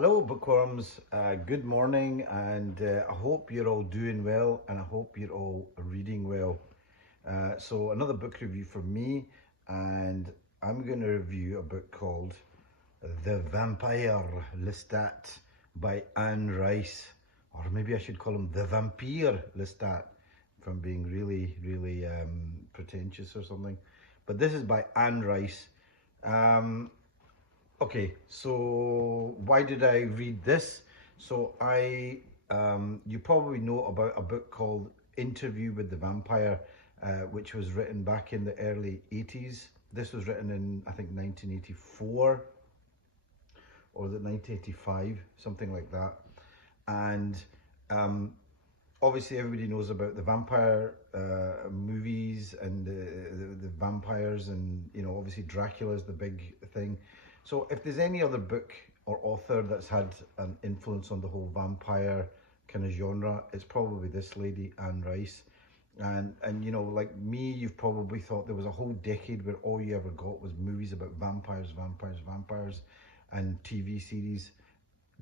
Hello, bookworms. Good morning, and I hope you're all doing well, and I hope you're all reading well. So, another book review from me, and I'm going to review a book called The Vampire Lestat by Anne Rice, or maybe I should call him The Vampire Lestat, if I'm being really pretentious or something. But this is by Anne Rice. Um, Okay, so why did I read this? You probably know about a book called Interview with the Vampire, which was written back in the early 80s. This was written in, I think, 1984 or the 1985, something like that. And um, obviously everybody knows about the vampire movies and the vampires, and obviously Dracula is the big thing. So if there's any other book or author that's had an influence on the whole vampire kind of genre, it's probably this lady, Anne Rice. And like me, you've probably thought there was a whole decade where all you ever got was movies about vampires, and TV series.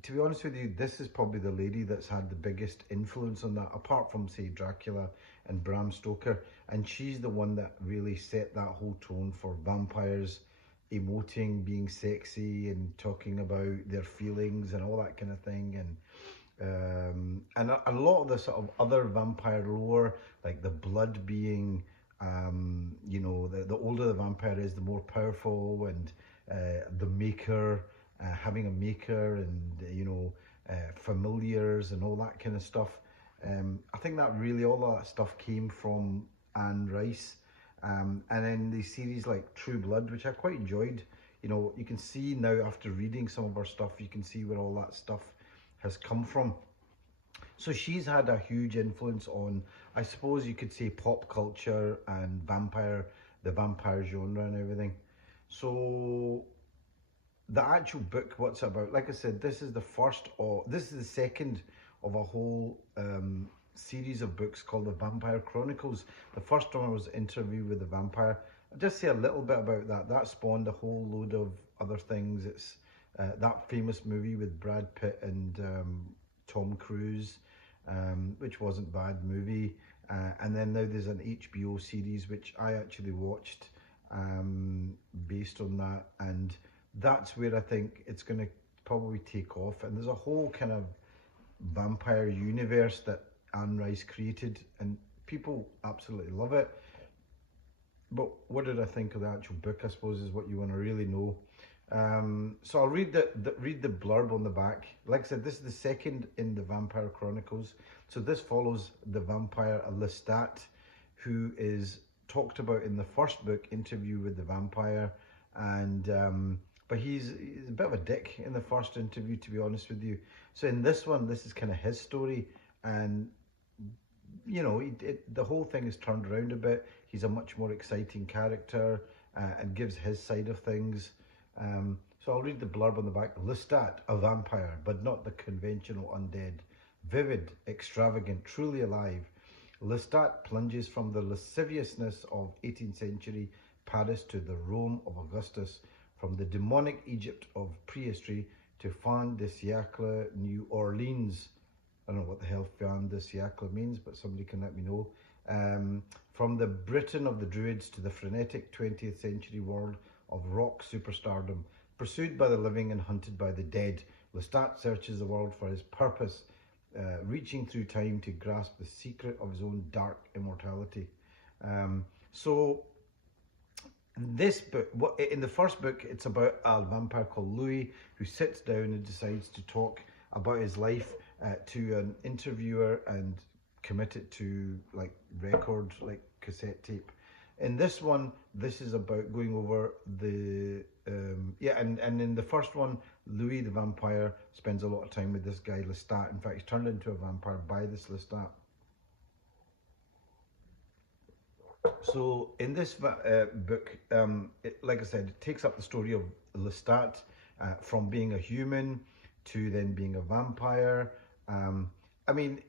To be honest with you, this is probably the lady that's had the biggest influence on that, apart from, say, Dracula and Bram Stoker. And she's the one that really set that whole tone for vampires emoting, being sexy, and talking about their feelings and all that kind of thing. And a lot of the sort of other vampire lore, like the blood being, the older the vampire is, the more powerful, and the maker, having a maker, and familiars and all that kind of stuff. I think that really all of that stuff came from Anne Rice. And then the series like True Blood, which I quite enjoyed. You can see now after reading some of her stuff, you can see where all that stuff has come from. So she's had a huge influence on, I suppose you could say, pop culture and the vampire genre and everything. So the actual book, what's it about? Like I said, this is the second of a whole series of books called The Vampire Chronicles. The first one was Interview with the Vampire. I'll just say a little bit about that. That spawned a whole load of other things. It's that famous movie with Brad Pitt and Tom Cruise, which wasn't a bad movie. And then now there's an HBO series which I actually watched based on that, and that's where I think it's going to probably take off. And there's a whole kind of vampire universe that Anne Rice created, and people absolutely love it. But what did I think of the actual book, I suppose, is what you want to really know. So I'll read the blurb on the back. Like I said, this is the second in the Vampire Chronicles. So this follows the vampire Lestat, who is talked about in the first book, Interview with the Vampire, and but he's a bit of a dick in the first interview, to be honest with you. So in this one, this is kind of his story, and the whole thing is turned around a bit. He's a much more exciting character, and gives his side of things. So I'll read the blurb on the back. Lestat, a vampire, but not the conventional undead. Vivid, extravagant, truly alive. Lestat plunges from the lasciviousness of 18th century Paris to the Rome of Augustus, from the demonic Egypt of prehistory to fin de siècle New Orleans. I don't know what the hell fin de siècle means, but somebody can let me know. From the Britain of the Druids to the frenetic 20th century world of rock superstardom. Pursued by the living and hunted by the dead, Lestat searches the world for his purpose, reaching through time to grasp the secret of his own dark immortality. So this book, in the first book, it's about a vampire called Louis who sits down and decides to talk about his life to an interviewer and commit it to like record, like cassette tape. In this one, this is about going over the and in the first one, Louis the vampire spends a lot of time with this guy Lestat. In fact, he's turned into a vampire by this Lestat. So in this book, like I said, it takes up the story of Lestat from being a human to then being a vampire. I mean,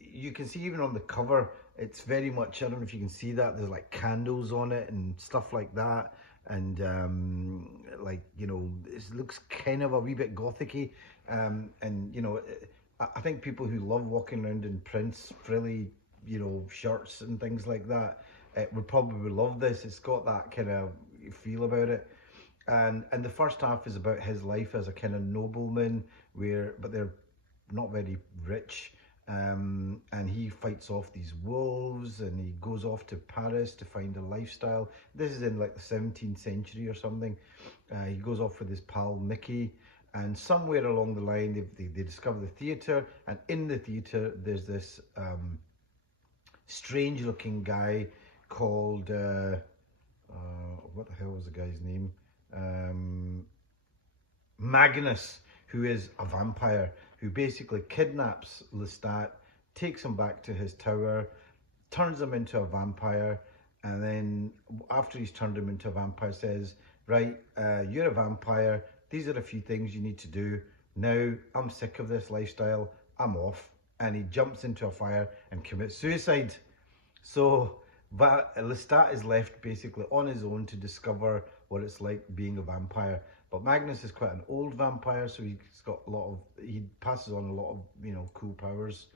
you can see even on the cover, it's very much, I don't know if you can see that, there's like candles on it and stuff like that. and like, you know, it looks kind of a wee bit gothicy, and you know, I think people who love walking around in prints, frilly, you know, shirts and things like that, would probably love this. It's got that kind of feel about it. And the first half is about his life as a kind of nobleman, but they're not very rich. And he fights off these wolves, and he goes off to Paris to find a lifestyle. This is in like the 17th century or something. He goes off with his pal Nicky, and somewhere along the line they discover the theatre, and in the theatre there's this strange looking guy called what the hell was the guy's name? Magnus, who is a vampire, who basically kidnaps Lestat, takes him back to his tower, turns him into a vampire, and then after he's turned him into a vampire says, right, you're a vampire, these are a few things you need to do. Now I'm sick of this lifestyle, I'm off. And he jumps into a fire and commits suicide. So Lestat is left basically on his own to discover what it's like being a vampire. But Magnus is quite an old vampire, so he's got he passes on a lot of, you know, cool powers.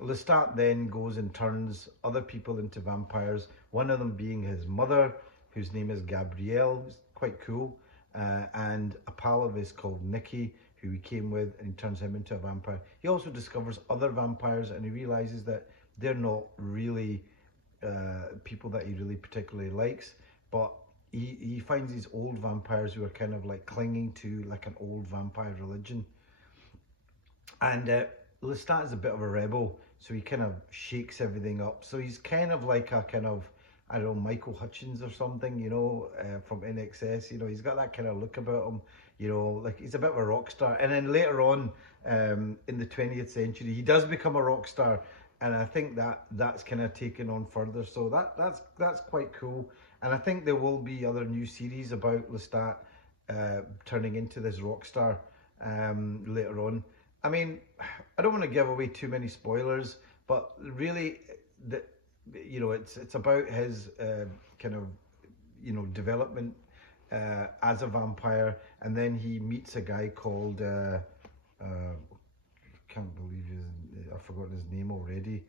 Lestat then goes and turns other people into vampires, one of them being his mother, whose name is Gabrielle, who's quite cool, and a pal of his called Nicky, who he came with, and he turns him into a vampire. He also discovers other vampires, and he realizes that they're not really people that he really particularly likes, but he finds these old vampires who are kind of like clinging to like an old vampire religion. And Lestat is a bit of a rebel, so he kind of shakes everything up. So he's kind of like a kind of, I don't know, Michael Hutchins or something, you know, from NXS. You know, he's got that kind of look about him, you know, like he's a bit of a rock star. And then later on, in the 20th century, he does become a rock star, and I think that's kind of taken on further. So that's quite cool. And I think there will be other new series about Lestat turning into this rock star later on. I mean, I don't want to give away too many spoilers, but really, you know, it's about his kind of, you know, development as a vampire, and then he meets a guy called can't believe I've forgotten his name already.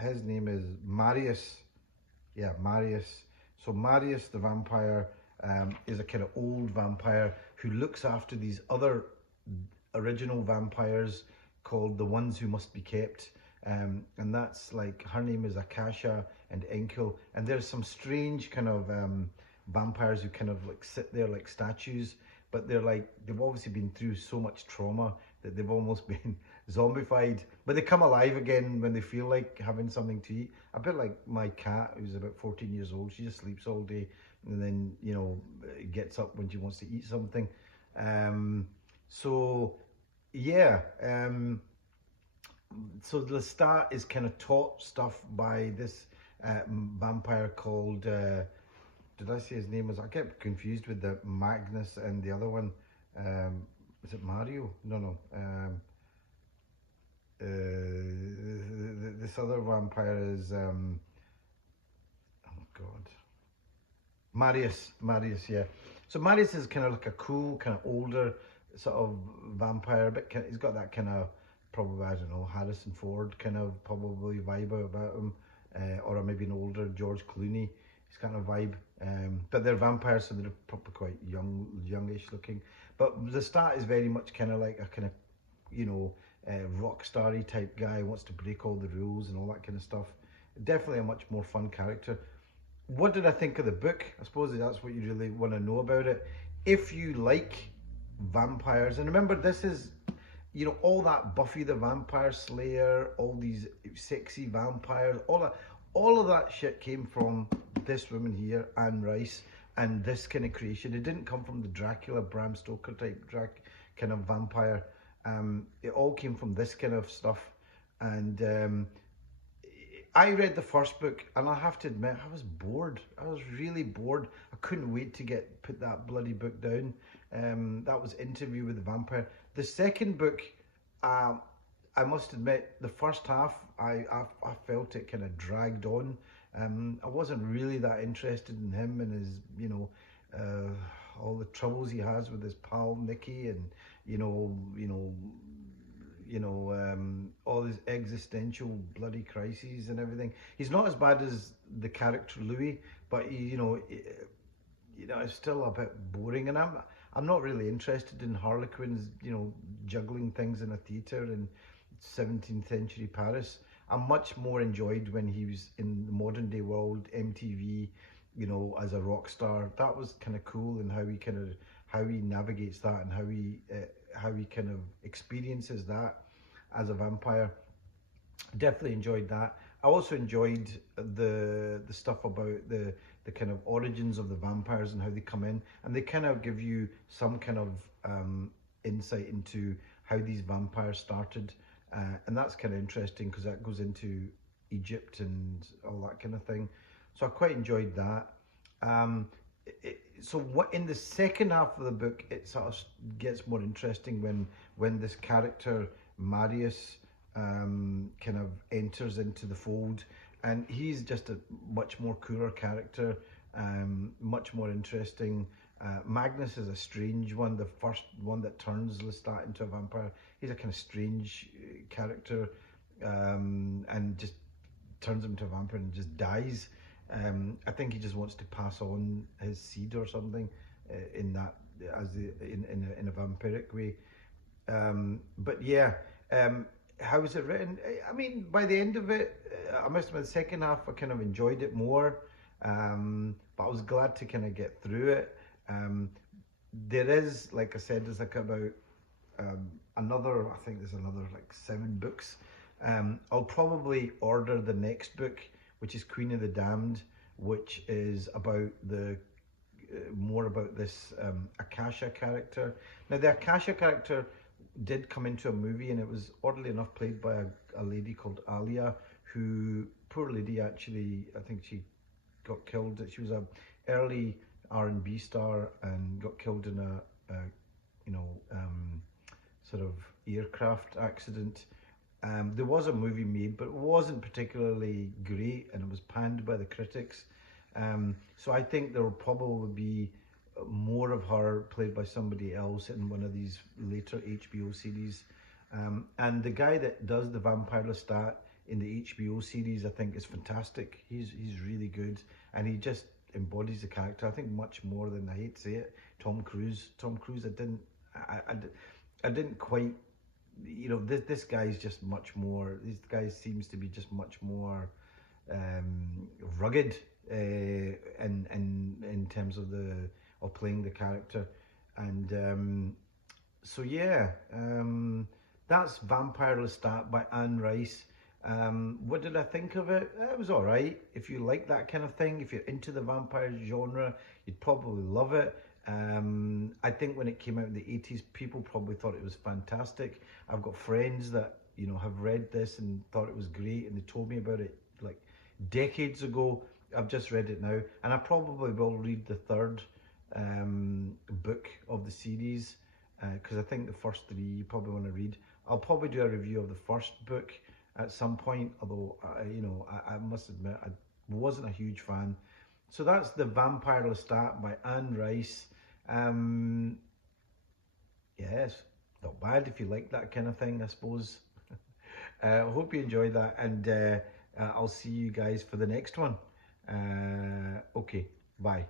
His name is Marius. Yeah, Marius. So Marius the vampire is a kind of old vampire who looks after these other original vampires called the ones who must be kept. And that's like, her name is Akasha and Enkel. And there's some strange kind of vampires who kind of like sit there like statues, but they're like, they've obviously been through so much trauma that they've almost been zombified, but they come alive again when they feel like having something to eat. A bit like my cat, who's about 14 years old. She just sleeps all day and then, you know, gets up when she wants to eat something. So yeah, so Lestat is kind of taught stuff by this vampire called, did I say his name was, I get confused with the Magnus and the other one. Is it Mario? No. This other vampire is, oh God, Marius, yeah. So Marius is kind of like a cool, kind of older sort of vampire, but he's got that kind of, probably, I don't know, Harrison Ford kind of probably vibe about him, or maybe an older George Clooney. He's kind of vibe, but they're vampires, so they're probably quite youngish looking. But Lestat is very much kind of like a kind of, you know, rock starry type guy, wants to break all the rules and all that kind of stuff. Definitely a much more fun character. What did I think of the book? I suppose that's what you really want to know about it. If you like vampires, and remember, this is, you know, all that Buffy the Vampire Slayer, all these sexy vampires, all of that shit came from this woman here, Anne Rice, and this kind of creation. It didn't come from the Dracula, Bram Stoker type kind of vampire. It all came from this kind of stuff. And I read the first book, and I have to admit, I was bored. I was really bored. I couldn't wait to put that bloody book down. That was Interview with the Vampire. The second book, I must admit, the first half, I felt it kind of dragged on. I wasn't really that interested in him and his, you know, all the troubles he has with his pal Nicky, and you know, all his existential bloody crises and everything. He's not as bad as the character Louis, but it's still a bit boring. And I'm not really interested in Harlequins, juggling things in a theatre in 17th century Paris. I'm much more enjoyed when he was in the modern day world, MTV, as a rock star. That was kind of cool, and how he navigates that, and how he kind of experiences that as a vampire. Definitely enjoyed that. I also enjoyed the stuff about the kind of origins of the vampires and how they come in, and they kind of give you some kind of insight into how these vampires started, and that's kind of interesting because that goes into Egypt and all that kind of thing. So I quite enjoyed that. So what in the second half of the book, it sort of gets more interesting when this character Marius kind of enters into the fold, and he's just a much more cooler character, much more interesting. Magnus is a strange one, the first one that turns Lestat into a vampire. He's a kind of strange character, and just turns him into a vampire and just dies. I think he just wants to pass on his seed or something, in a vampiric way. But yeah, how is it written? I mean, by the end of it, I must admit, the second half I kind of enjoyed it more, but I was glad to kind of get through it. There is, like I said, there's like about I think there's another like 7 books. I'll probably order the next book, which is Queen of the Damned, which is about more about this Akasha character. Now, the Akasha character did come into a movie, and it was oddly enough played by a lady called Alia, who, poor lady, actually, I think she got killed. She was a early R&B star and got killed in a sort of aircraft accident. There was a movie made, but it wasn't particularly great, and it was panned by the critics. So I think there will probably be more of her played by somebody else in one of these later HBO series. And the guy that does the Vampire Lestat in the HBO series, I think, is fantastic. He's really good, and he just embodies the character, I think, much more than, I hate to say it, Tom Cruise. I didn't quite, this guy's just much more, this guy seems to be just much more rugged in terms of playing the character. And so yeah, that's Vampire Lestat by Anne Rice. What did I think of it? It was all right. If you like that kind of thing, if you're into the vampire genre, you'd probably love it. I think when it came out in the 80s, people probably thought it was fantastic. I've got friends that have read this and thought it was great, and they told me about it like decades ago. I've just read it now, and I probably will read the third book of the series, because I think the first 3 you probably want to read. I'll probably do a review of the first book at some point, although I must admit I wasn't a huge fan. So that's The Vampire Lestat by Anne Rice. Yes, not bad if you like that kind of thing, I suppose. I hope you enjoyed that, and I'll see you guys for the next one. Okay, bye.